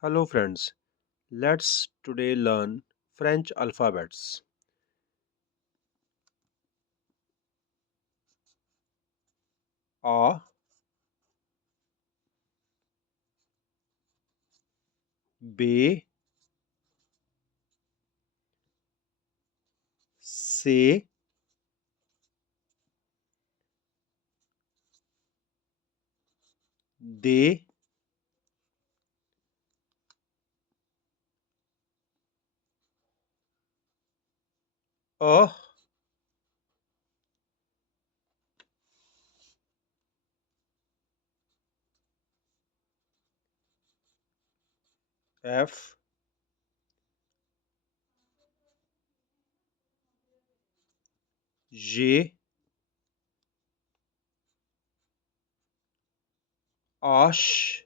Hello friends, let's today learn French alphabets. A, B, C, D, A, F, G, H,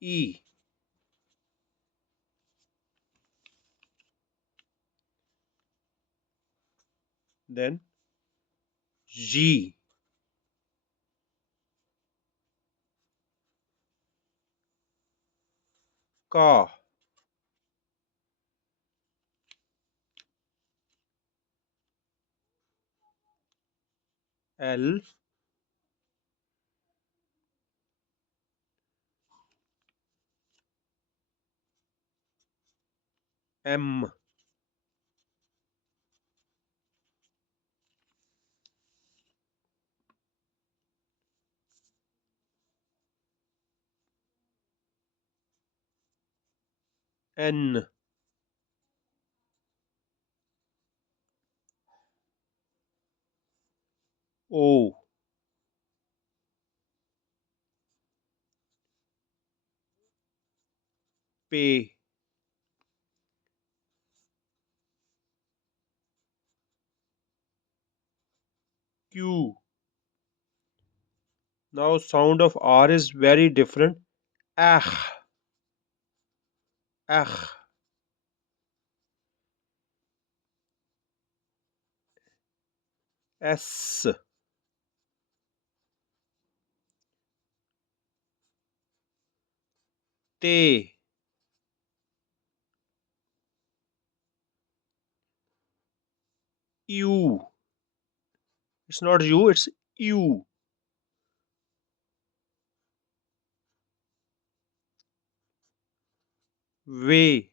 E, then G, K, L, M, N, O, P, Q. Now sound of R is very different. Ah, ah, S, T, U. It's not U, it's U. V,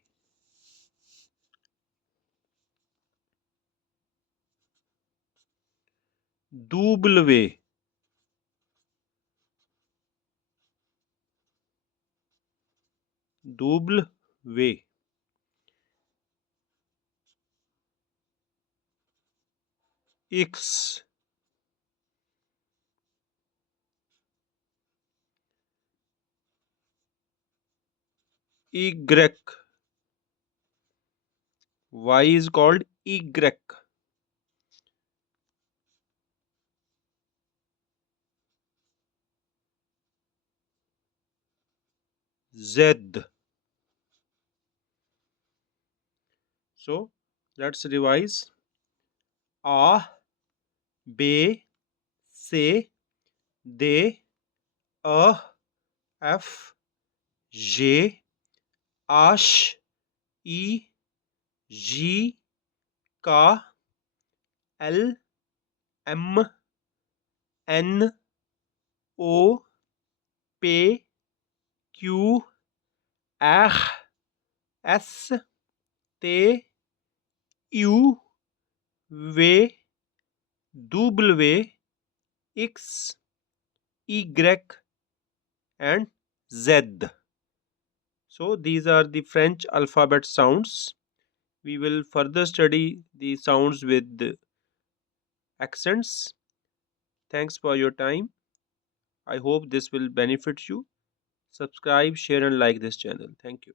W, W, X, Y. Y is called Y. Z. So let's revise. A, B, C, D, E, F, G, H, E, G, K, L, M, N, O, P, Q, R, S, T, U, V, W, X, Y, and Z. So these are the French alphabet sounds. We will further study the sounds with the accents. Thanks for your time. I hope this will benefit you. Subscribe, share, and like this channel. Thank you.